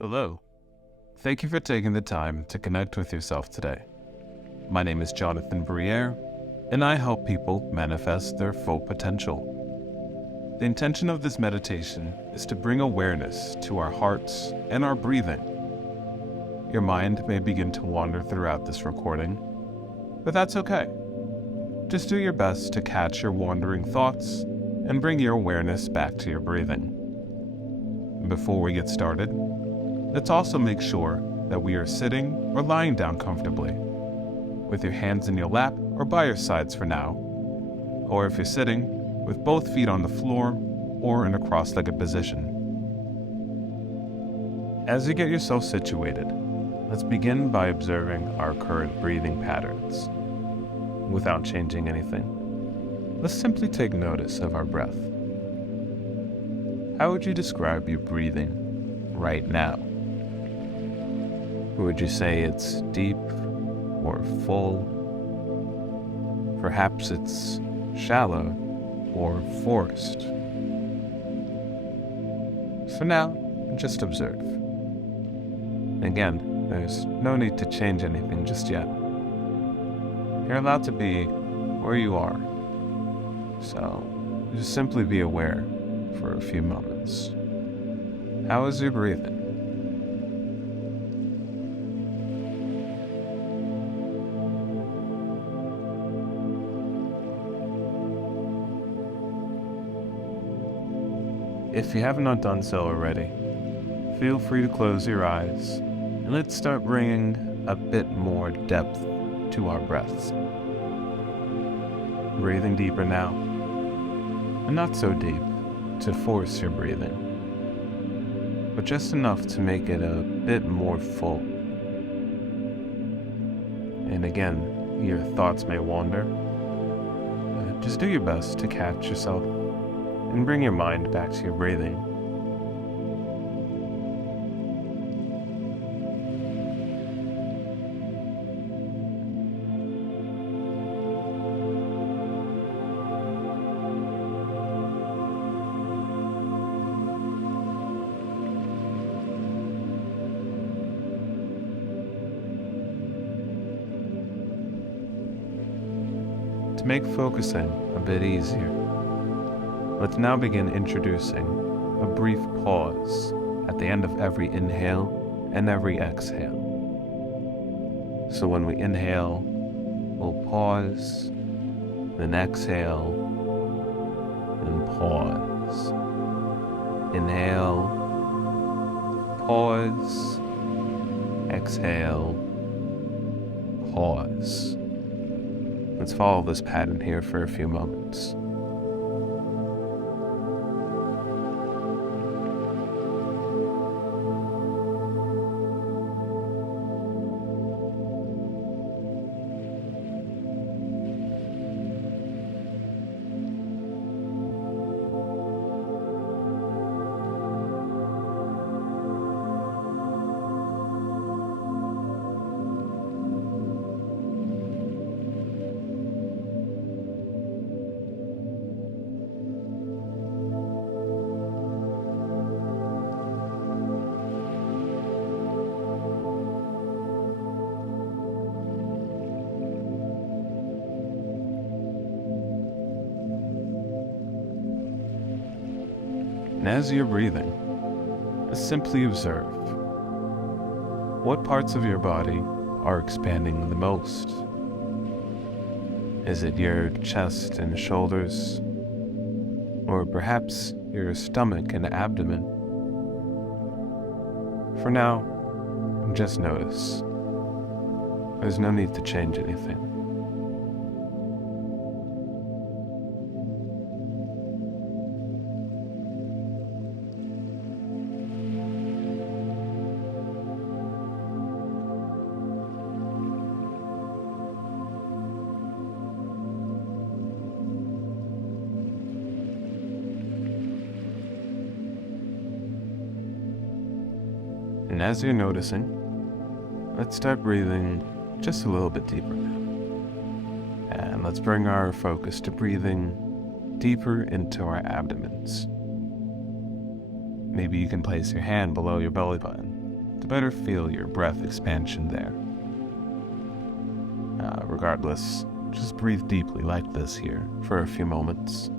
Hello. Thank you for taking the time to connect with yourself today. My name is Jonathan Briere, and I help people manifest their full potential. The intention of this meditation is to bring awareness to our hearts and our breathing. Your mind may begin to wander throughout this recording, but that's okay. Just do your best to catch your wandering thoughts and bring your awareness back to your breathing. Before we get started, let's also make sure that we are sitting or lying down comfortably, with your hands in your lap or by your sides for now, or if you're sitting, with both feet on the floor or in a cross-legged position. As you get yourself situated, let's begin by observing our current breathing patterns. Without changing anything, let's simply take notice of our breath. How would you describe your breathing right now? Would you say it's deep or full? Perhaps it's shallow or forced. For now, just observe. Again, there's no need to change anything just yet. You're allowed to be where you are, so just simply be aware for a few moments. How is your breathing? If you have not done so already, feel free to close your eyes and let's start bringing a bit more depth to our breaths. Breathing deeper now, and not so deep to force your breathing, but just enough to make it a bit more full. And again, your thoughts may wander. Just do your best to catch yourself and bring your mind back to your breathing. To make focusing a bit easier, let's now begin introducing a brief pause at the end of every inhale and every exhale. So when we inhale, we'll pause, then exhale, then pause. Inhale, pause, exhale, pause. Let's follow this pattern here for a few moments. And as you're breathing, simply observe. What parts of your body are expanding the most? Is it your chest and shoulders? Or perhaps your stomach and abdomen? For now, just notice. There's no need to change anything. And as you're noticing, let's start breathing just a little bit deeper now. And let's bring our focus to breathing deeper into our abdomens. Maybe you can place your hand below your belly button. better feel your breath expansion there. Regardless, just breathe deeply like this here for a few moments.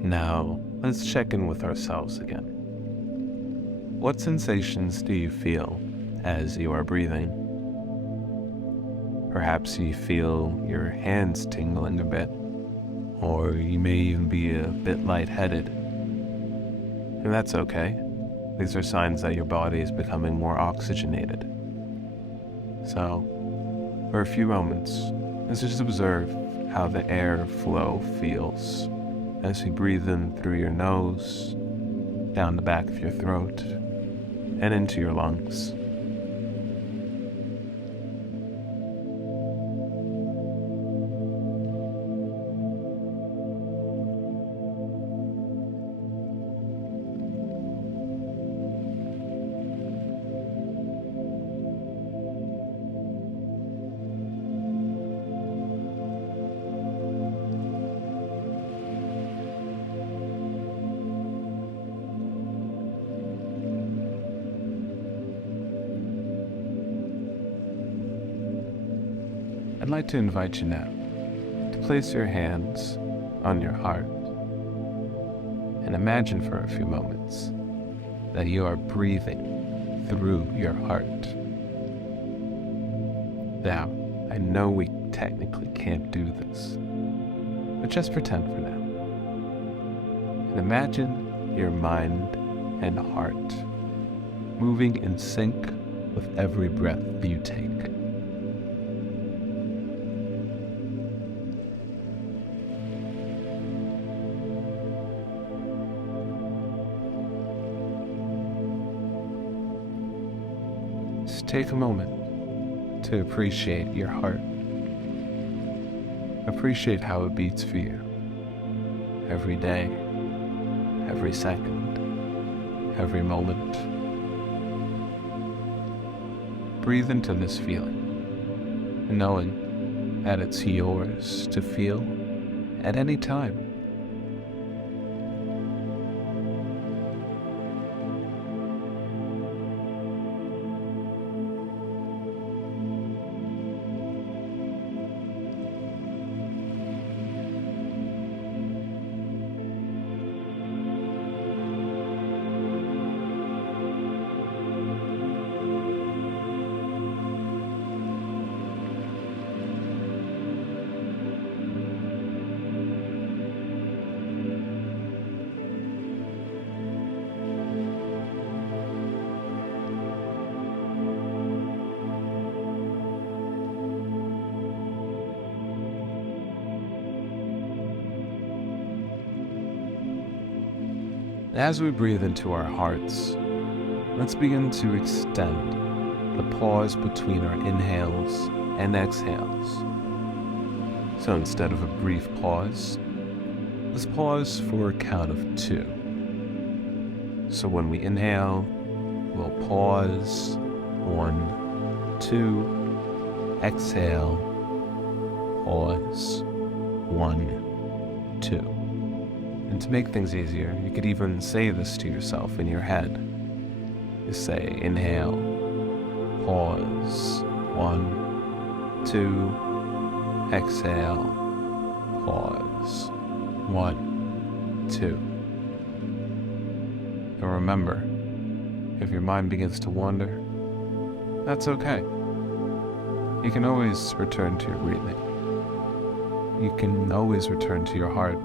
Now, let's check in with ourselves again. What sensations do you feel as you are breathing? Perhaps you feel your hands tingling a bit, or you may even be a bit lightheaded. And that's okay. These are signs that your body is becoming more oxygenated. So, for a few moments, let's just observe how the air flow feels as you breathe in through your nose, down the back of your throat, and into your lungs. I'd like to invite you now to place your hands on your heart and imagine for a few moments that you are breathing through your heart. Now, I know we technically can't do this, but just pretend for now. And imagine your mind and heart moving in sync with every breath you take. Take a moment to appreciate your heart. Appreciate how it beats for you. Every day, every second, every moment. Breathe into this feeling, knowing that it's yours to feel at any time. As we breathe into our hearts, let's begin to extend the pause between our inhales and exhales. So instead of a brief pause, let's pause for a count of 2. So when we inhale, we'll pause, 1, 2, exhale, pause, 1, 2. And to make things easier, you could even say this to yourself in your head. You say, inhale, pause, 1, 2, exhale, pause, 1, 2. And remember, if your mind begins to wander, that's okay. You can always return to your breathing. You can always return to your heart.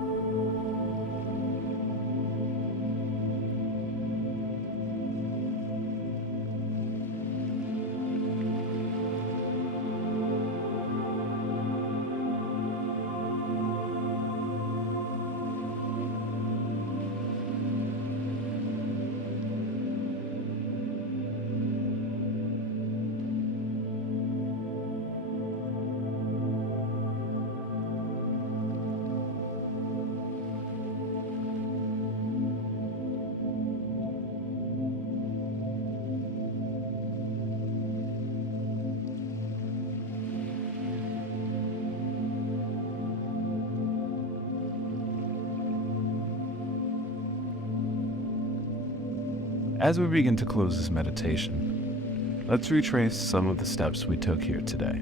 As we begin to close this meditation, let's retrace some of the steps we took here today.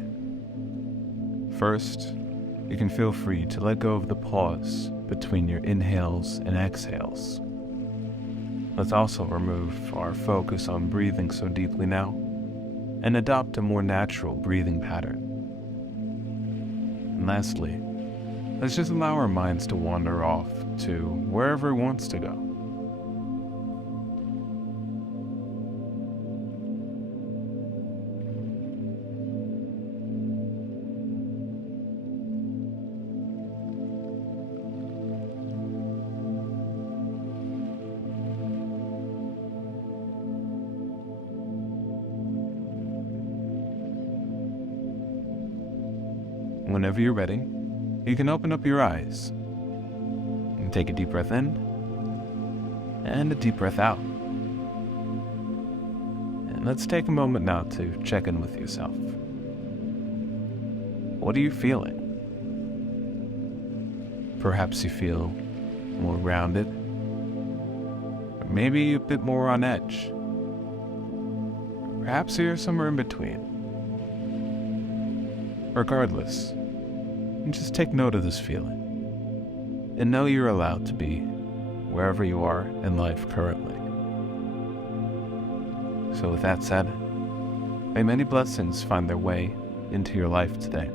First, you can feel free to let go of the pause between your inhales and exhales. Let's also remove our focus on breathing so deeply now and adopt a more natural breathing pattern. And lastly, let's just allow our minds to wander off to wherever it wants to go. Whenever you're ready, you can open up your eyes and take a deep breath in and a deep breath out. And let's take a moment now to check in with yourself. What are you feeling? Perhaps you feel more grounded, or maybe a bit more on edge. Perhaps you're somewhere in between. Regardless, just take note of this feeling and know you're allowed to be wherever you are in life currently. So with that said, may many blessings find their way into your life today.